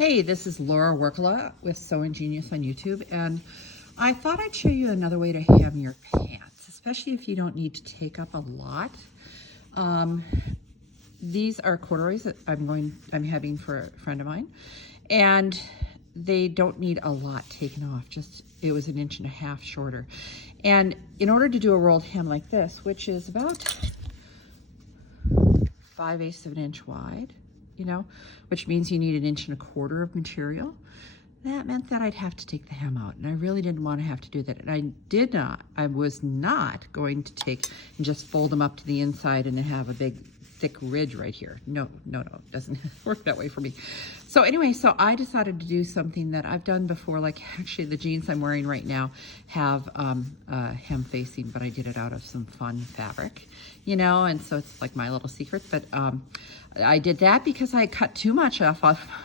Hey, this is Laura Workala with Sewing Genius on YouTube, and I thought I'd show you another way to hem your pants, especially if you don't need to take up a lot. These are corduroys that I'm having for a friend of mine, and they don't need a lot taken off. It was 1.5 inches shorter. And in order to do a rolled hem like this, which is about 5/8 of an inch wide, which means you need 1.25 inches of material. That meant that I'd have to take the hem out, and I really didn't want to have to do that. And I was not going to take and just fold them up to the inside and have a big thick ridge right here. No, it doesn't work that way for me. So anyway, so I decided to do something that I've done before, like actually the jeans I'm wearing right now have hem facing, but I did it out of some fun fabric, and so it's like my little secret. But I did that because I cut too much off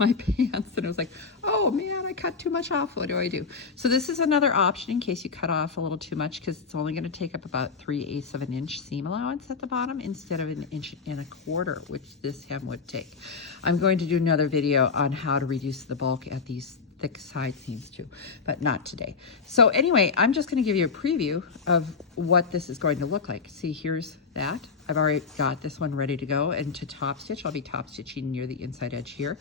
my pants, and it was like, oh man, I cut too much off. What do I do? So this is another option in case you cut off a little too much, because it's only going to take up about 3/8 of an inch seam allowance at the bottom instead of 1.25 inches, which this hem would take. I'm going to do another video on how to reduce the bulk at these thick side seams too, but not today. So anyway, I'm just going to give you a preview of what this is going to look like. See, here's that. I've already got this one ready to go, and to top stitch, I'll be top stitching near the inside edge here.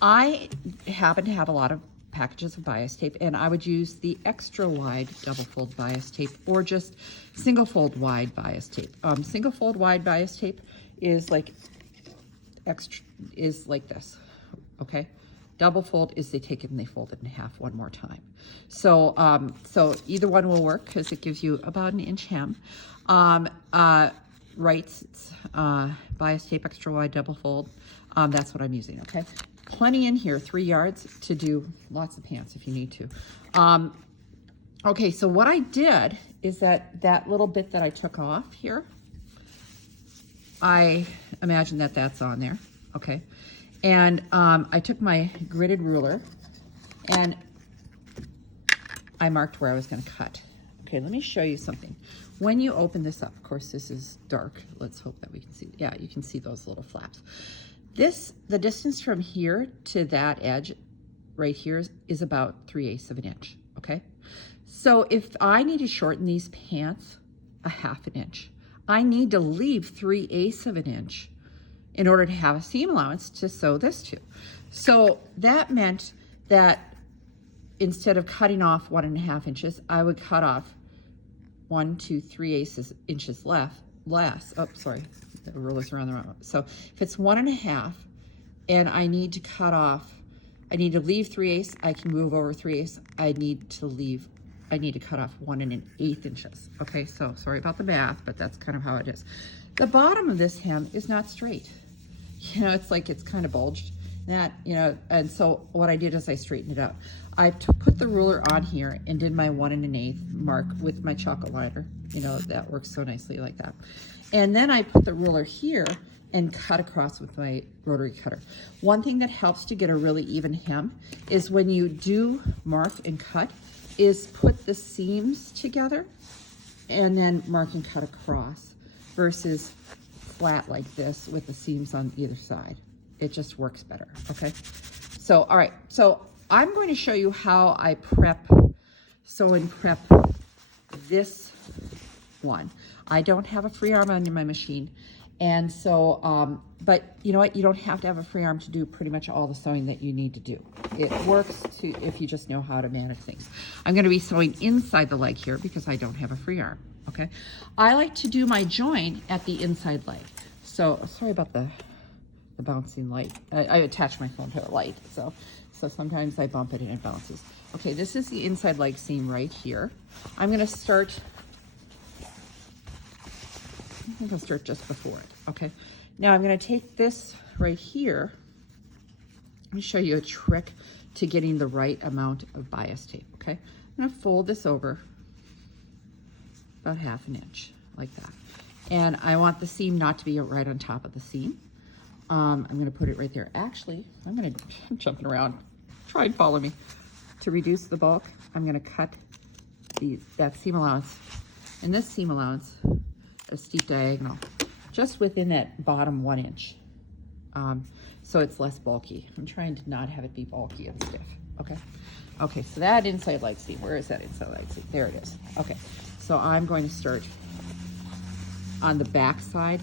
I happen to have a lot of packages of bias tape, and I would use the extra wide double fold bias tape or just single fold wide bias tape. Single fold wide bias tape is like this, okay? Double fold is they take it and they fold it in half one more time. So either one will work because it gives you about 1 inch hem. Wright's bias tape extra wide double fold. That's what I'm using, okay? Plenty in here, 3 yards to do lots of pants if you need to. Okay, so what I did is that little bit that I took off here, I imagine that's on there, okay? And I took my gridded ruler and I marked where I was going to cut. Okay, let me show you something. When you open this up, of course this is dark. Let's hope that we can see. Yeah, you can see those little flaps. The distance from here to that edge right here is about 3/8 of an inch, okay? So if I need to shorten these pants 1/2 inch, I need to leave 3/8 of an inch in order to have a seam allowance to sew this to. So that meant that instead of cutting off 1.5 inches, I would cut off 1 to 3/8 inches less. Oh, sorry, the ruler's around the wrong way. So if it's 1.5 and I need to cut off, I need to leave 3/8, I can move over 3/8. I need to cut off 1.125 inches. Okay, so sorry about the math, but that's kind of how it is. The bottom of this hem is not straight. It's like it's kind of bulged. And so what I did is I straightened it out. I put the ruler on here and did my 1 1/8 mark with my chocolate liner. That works so nicely like that. And then I put the ruler here and cut across with my rotary cutter. One thing that helps to get a really even hem is when you do mark and cut is put the seams together and then mark and cut across versus flat like this with the seams on either side. It just works better, okay? So, all right, so I'm going to show you how I sew and prep this one. I don't have a free arm on my machine, and so, but you know what? You don't have to have a free arm to do pretty much all the sewing that you need to do. It works if you just know how to manage things. I'm gonna be sewing inside the leg here because I don't have a free arm, okay? I like to do my join at the inside leg. So, sorry about the bouncing light. I attach my phone to a light, so sometimes I bump it and it bounces. Okay, this is the inside leg seam right here. I'm gonna start, I think I'll start just before it, okay? Now I'm gonna take this right here. Let me show you a trick to getting the right amount of bias tape, okay? I'm gonna fold this over about 1/2 inch, like that. And I want the seam not to be right on top of the seam. I'm gonna put it right there. Actually, I'm jumping around. Try and follow me. To reduce the bulk, I'm gonna cut that seam allowance and this seam allowance a steep diagonal just within that bottom 1 inch. so it's less bulky. I'm trying to not have it be bulky and stiff, okay? Okay, so that inside leg seam, where is that inside leg seam? There it is. Okay, so I'm going to start on the back side.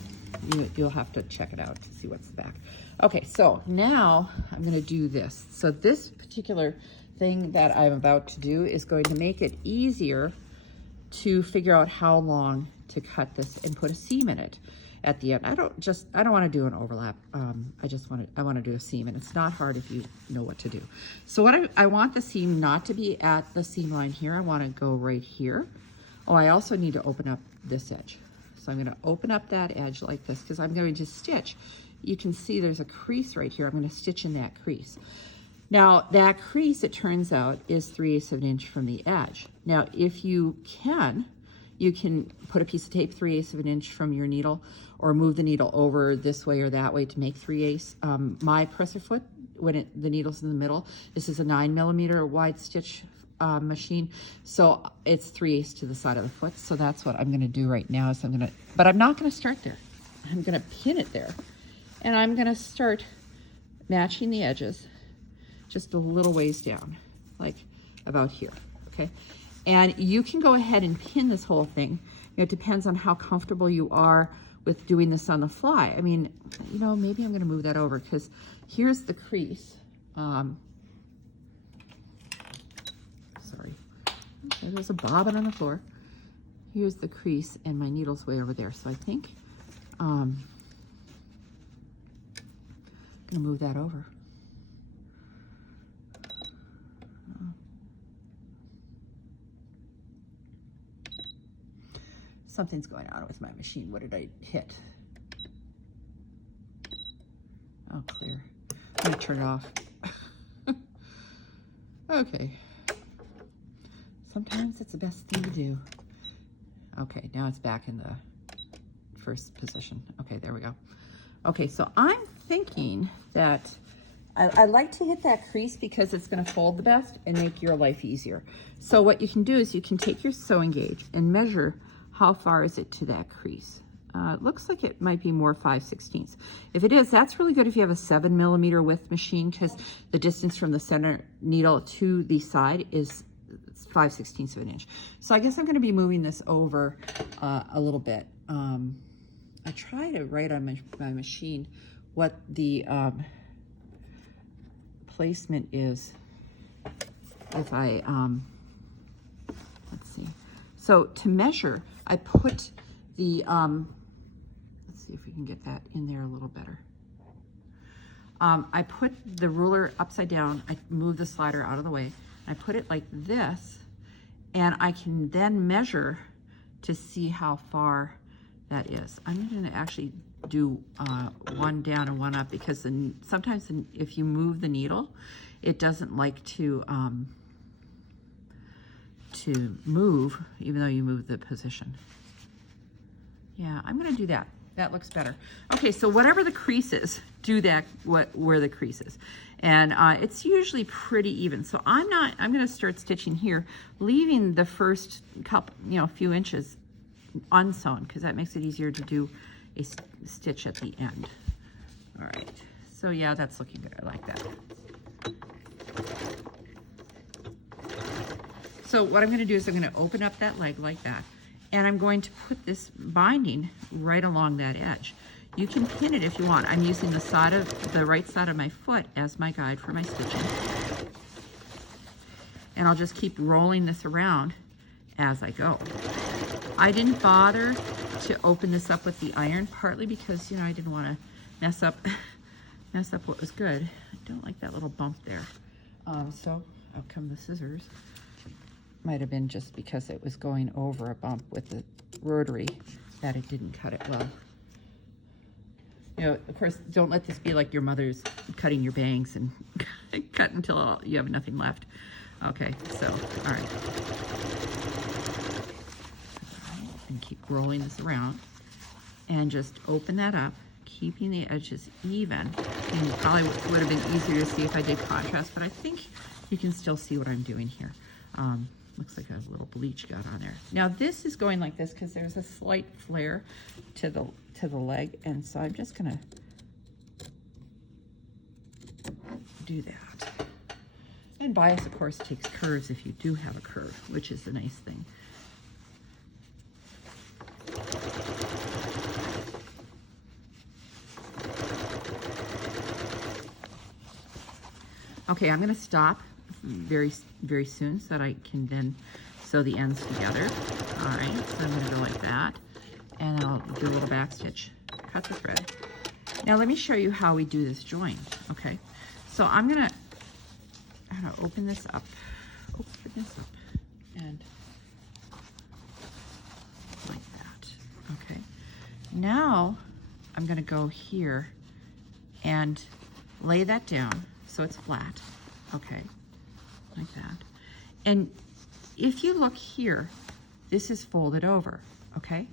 You'll have to check it out to see what's the back. Okay, so now I'm gonna do this. So this particular thing that I'm about to do is going to make it easier to figure out how long to cut this and put a seam in it at the end. I don't want to do an overlap. I want to do a seam, and it's not hard if you know what to do. So what I want the seam not to be at the seam line here. I want to go right here. Oh, I also need to open up this edge. So I'm going to open up that edge like this because I'm going to stitch. You can see there's a crease right here. I'm going to stitch in that crease. Now that crease, it turns out, is 3/8 of an inch from the edge. Now if you can put a piece of tape 3/8 of an inch from your needle, or move the needle over this way or that way to make 3/8. My presser foot, when the needle's in the middle, this is a 9mm wide stitch machine, so it's 3/8 to the side of the foot. So that's what I'm going to do right now. Is but I'm not going to start there. I'm going to pin it there, and I'm going to start matching the edges just a little ways down, like about here, okay? And you can go ahead and pin this whole thing. It depends on how comfortable you are with doing this on the fly. I mean, you know, maybe I'm gonna move that over because here's the crease. Sorry, there's a bobbin on the floor. Here's the crease and my needle's way over there. So I think I'm gonna move that over. Something's going on with my machine. What did I hit? Oh, clear. I'm gonna turn it off. Okay. Sometimes it's the best thing to do. Okay, now it's back in the first position. Okay, there we go. Okay, so I'm thinking that I like to hit that crease because it's gonna fold the best and make your life easier. So what you can do is you can take your sewing gauge and measure how far is it to that crease. It looks like it might be more 5/16. If it is, that's really good if you have a 7mm width machine, because the distance from the center needle to the side is 5/16 of an inch. So I guess I'm gonna be moving this over a little bit. I try to write on my machine what the placement is if I, let's see. So to measure, I put the, let's see if we can get that in there a little better. I put the ruler upside down. I move the slider out of the way. I put it like this, and I can then measure to see how far that is. I'm going to actually do one down and one up, because sometimes if you move the needle, it doesn't like to move, even though you move the position. Yeah, I'm going to do that. That looks better. Okay, so whatever the crease is, do that where the crease is. And it's usually pretty even. So I'm going to start stitching here, leaving the first couple, few inches unsewn, because that makes it easier to do a stitch at the end. All right, so yeah, that's looking good. I like that. So what I'm going to do is I'm going to open up that leg like that, and I'm going to put this binding right along that edge. You can pin it if you want. I'm using the right side of my foot as my guide for my stitching. And I'll just keep rolling this around as I go. I didn't bother to open this up with the iron, partly because, I didn't want to mess up what was good. I don't like that little bump there. So out come the scissors. Might have been just because it was going over a bump with the rotary that it didn't cut it well. Of course, don't let this be like your mother's cutting your bangs and cut until you have nothing left. Okay, so, all right. And keep rolling this around and just open that up, keeping the edges even. And probably would have been easier to see if I did contrast, but I think you can still see what I'm doing here. Looks like a little bleach got on there. Now this is going like this because there's a slight flare to the leg, and so I'm just gonna do that. And bias, of course, takes curves if you do have a curve, which is a nice thing. Okay, I'm going to stop very, very soon so that I can then sew the ends together. All right, so I'm going to go like that, and I'll do a little back stitch, cut the thread. Now let me show you how we do this join. Okay, so I'm going to open this up, and like that. Okay, now I'm going to go here and lay that down so it's flat. Okay, like that. And if you look here, this is folded over. Okay,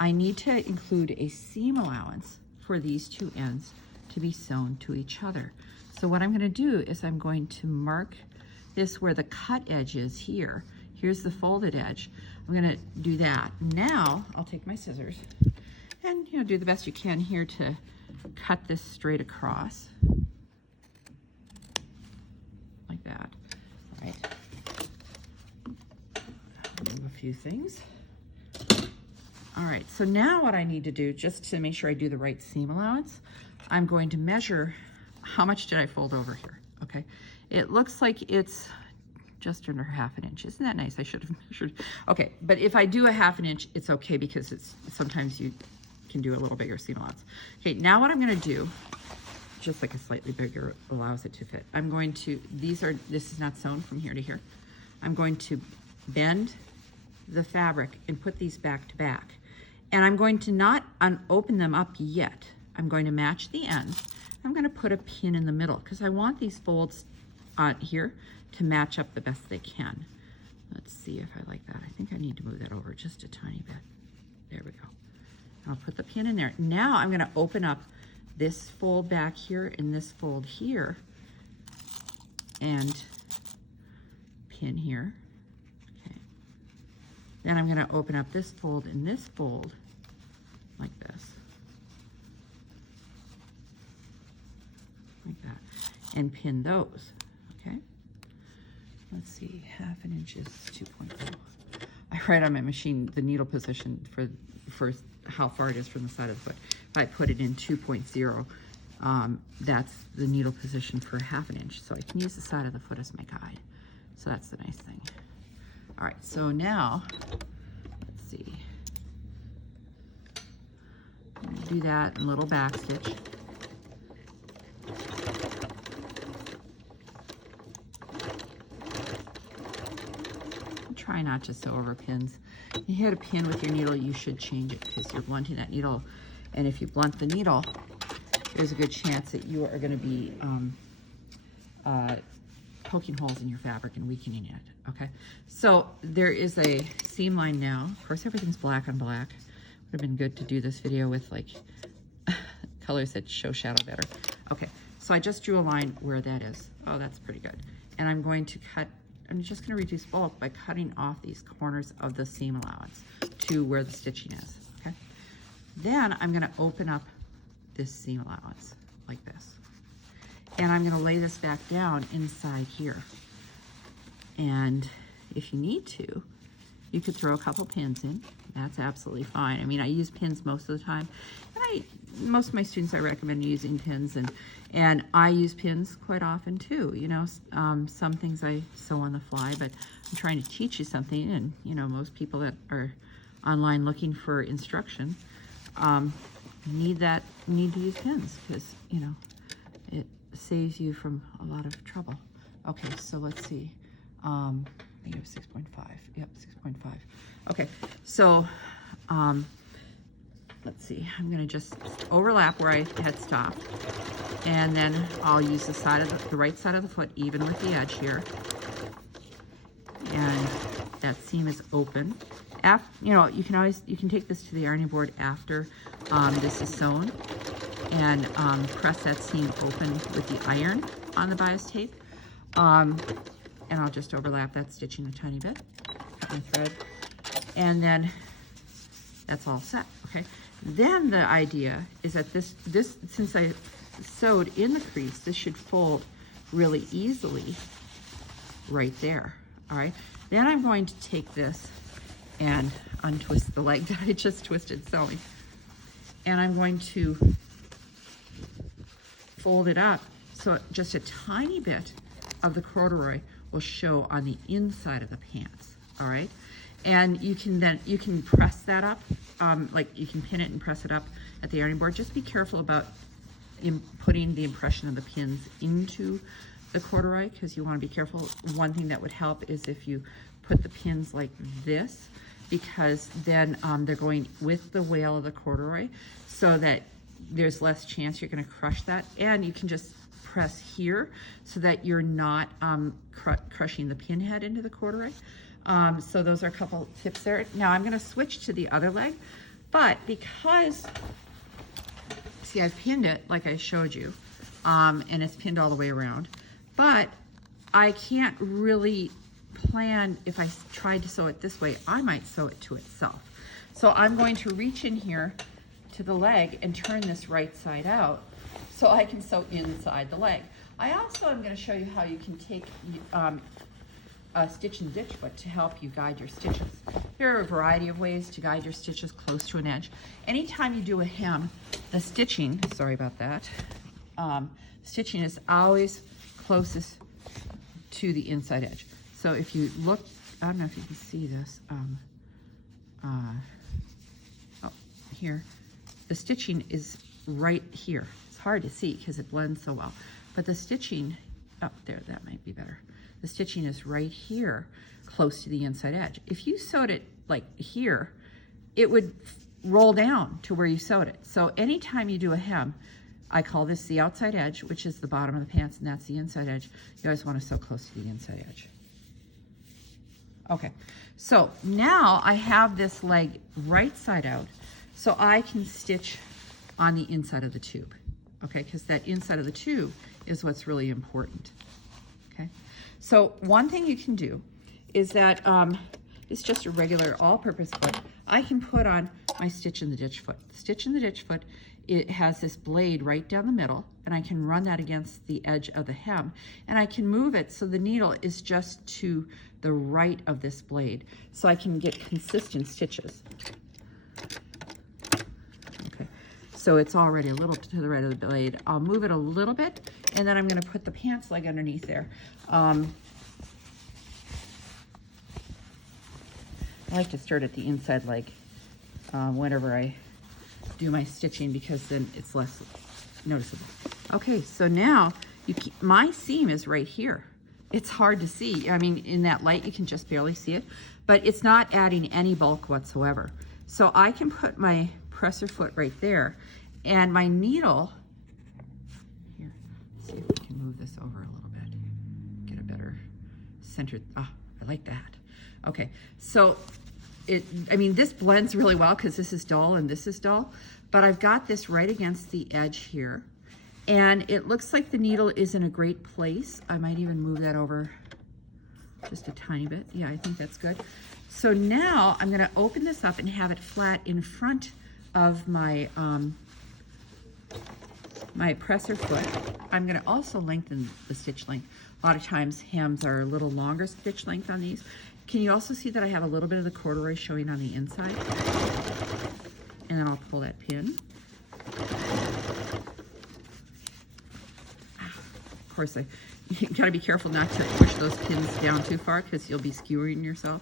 I need to include a seam allowance for these two ends to be sewn to each other. So what I'm going to do is I'm going to mark this where the cut edge is here. Here's the folded edge. I'm going to do that. Now I'll take my scissors and do the best you can here to cut this straight across like that. All right. Move a few things. All right, so now what I need to do, just to make sure I do the right seam allowance, I'm going to measure how much did I fold over here, okay? It looks like it's just under 1/2 inch. Isn't that nice? I should have measured. Okay, but if I do a 1/2 inch, it's okay because it's sometimes you can do a little bigger seam allowance. Okay, now what I'm gonna do, just like a slightly bigger allows it to fit. I'm going to, this is not sewn from here to here. I'm going to bend the fabric and put these back to back. And I'm going to not open them up yet. I'm going to match the ends. I'm going to put a pin in the middle because I want these folds here to match up the best they can. Let's see if I like that. I think I need to move that over just a tiny bit. There we go. I'll put the pin in there. Now I'm going to open up this fold back here and this fold here and pin here. Okay. Then I'm going to open up this fold and this fold like this. Like that. And pin those. Okay. Let's see. 1/2 inch is 2.0. I write on my machine the needle position for how far it is from the side of the foot. If I put it in 2.0, that's the needle position for 1/2 inch. So I can use the side of the foot as my guide. So that's the nice thing. All right, so now, let's see. I'm gonna do that in a little back stitch. Try not to sew over pins. You hit a pin with your needle, you should change it because you're blunting that needle. And if you blunt the needle, there's a good chance that you are going to be poking holes in your fabric and weakening it. Okay, so there is a seam line now. Of course, everything's black on black. Would have been good to do this video with like colors that show shadow better. Okay, so I just drew a line where that is. Oh, that's pretty good. And I'm going to cut. I'm just going to reduce bulk by cutting off these corners of the seam allowance to where the stitching is, okay? Then I'm going to open up this seam allowance like this. And I'm going to lay this back down inside here. And if you need to, you could throw a couple pins in. That's absolutely fine. I mean, I use pins most of the time. And most of my students, I recommend using pins, and I use pins quite often too. You know, some things I sew on the fly, but I'm trying to teach you something, and you know, most people that are online looking for instruction need to use pins because you know it saves you from a lot of trouble. Okay, so let's see. I think it was 6.5. Yep, 6.5. Okay, so let's see. I'm going to just overlap where I had stopped, and then I'll use the side of the right side of the foot, even with the edge here, and that seam is open. You know, you can take this to the ironing board after this is sewn, and press that seam open with the iron on the bias tape. And I'll just overlap that stitching a tiny bit, cut my thread, and then that's all set, okay? Then the idea is that this since I sewed in the crease, this should fold really easily right there. All right, then I'm going to take this and untwist the leg that I just twisted sewing. And I'm going to fold it up so just a tiny bit of the corduroy will show on the inside of the pants, all right? And you can press that up, like you can pin it and press it up at the ironing board. Just be careful about putting the impression of the pins into the corduroy, because you want to be careful. One thing that would help is if you put the pins like this, because then they're going with the wale of the corduroy, so that there's less chance you're going to crush that. And you can just press here so that you're not crushing the pin head into the corduroy. So those are a couple tips there. Now I'm going to switch to the other leg, but because, see, I've pinned it like I showed you, and it's pinned all the way around, but I can't really plan. If I tried to sew it this way, I might sew it to itself. So I'm going to reach in here to the leg and turn this right side out so I can sew inside the leg. I also am going to show you how you can take a stitch and ditch foot to help you guide your stitches. There are a variety of ways to guide your stitches close to an edge. Anytime you do a hem, the stitching, sorry about that, stitching is always closest to the inside edge. So if you look, I don't know if you can see this, here, the stitching is right here. It's hard to see because it blends so well, but the stitching, up there, that might be better. The stitching is right here, close to the inside edge. If you sewed it like here, it would roll down to where you sewed it. So anytime you do a hem, I call this the outside edge, which is the bottom of the pants, and that's the inside edge. You always want to sew close to the inside edge. Okay, so now I have this leg right side out, so I can stitch on the inside of the tube, okay? Because that inside of the tube is what's really important, okay? So one thing you can do is that it's just a regular all-purpose foot. I can put on my stitch in the ditch foot. The stitch in the ditch foot, it has this blade right down the middle, and I can run that against the edge of the hem, and I can move it so the needle is just to the right of this blade, so I can get consistent stitches. Okay, so it's already a little to the right of the blade. I'll move it a little bit, and then I'm going to put the pants leg underneath there. I like to start at the inside leg whenever I do my stitching, because then it's less noticeable. Okay, so now my seam is right here. It's hard to see. I mean, in that light, you can just barely see it, but it's not adding any bulk whatsoever. So I can put my presser foot right there, and my needle, here, let's see if we can move this over a little bit, get a better centered, I like that. Okay, so I mean, this blends really well because this is dull and this is dull, but I've got this right against the edge here, and it looks like the needle is in a great place. I might even move that over just a tiny bit. Yeah, I think that's good. So now I'm going to open this up and have it flat in front of my my presser foot. I'm going to also lengthen the stitch length. A lot of times hems are a little longer stitch length on these. Can you also see that I have a little bit of the corduroy showing on the inside? And then I'll pull that pin. Of course, you gotta be careful not to push those pins down too far, because you'll be skewering yourself.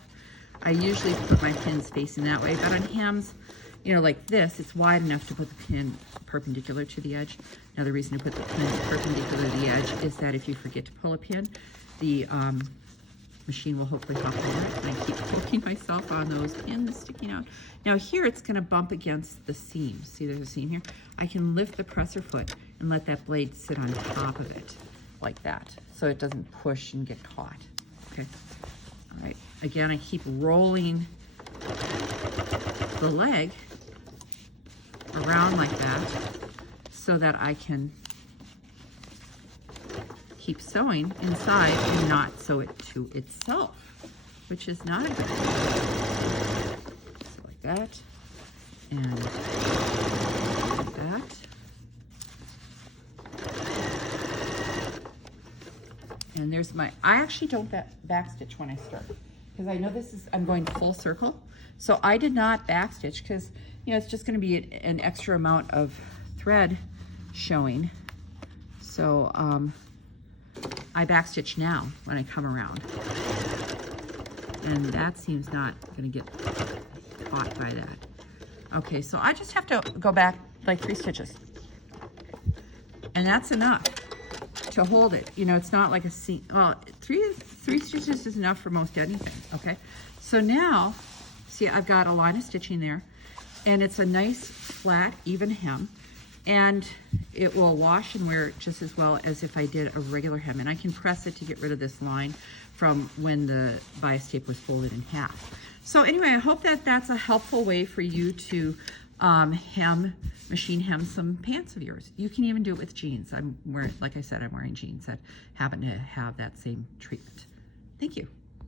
I usually put my pins facing that way, but on hems, you know, like this, it's wide enough to put the pin perpendicular to the edge. Now, the reason to put the pin perpendicular to the edge is that if you forget to pull a pin, the machine will hopefully hop over it. And I keep poking myself on those pins sticking out. Now here it's going to bump against the seam. See, there's a seam here. I can lift the presser foot and let that blade sit on top of it like that, so it doesn't push and get caught. Okay. All right. Again, I keep rolling the leg around like that so that I can keep sewing inside and not sew it to itself, which is not a good thing. So like that, and like that. And there's my, I actually don't backstitch when I start, because I know I'm going full circle. So I did not backstitch because, you know, it's just going to be an extra amount of thread showing. So I backstitch now when I come around. And that seems not going to get caught by that. Okay, so I just have to go back like 3 stitches. And that's enough to hold it. You know, it's not like a seam. Well, three stitches is enough for most anything, okay? So now, see, I've got a line of stitching there, and it's a nice, flat, even hem, and it will wash and wear just as well as if I did a regular hem. And I can press it to get rid of this line from when the bias tape was folded in half. So anyway, I hope that that's a helpful way for you to machine hem some pants of yours. You can even do it with jeans. I'm wearing, like I said, I'm wearing jeans that happen to have that same treatment. Thank you.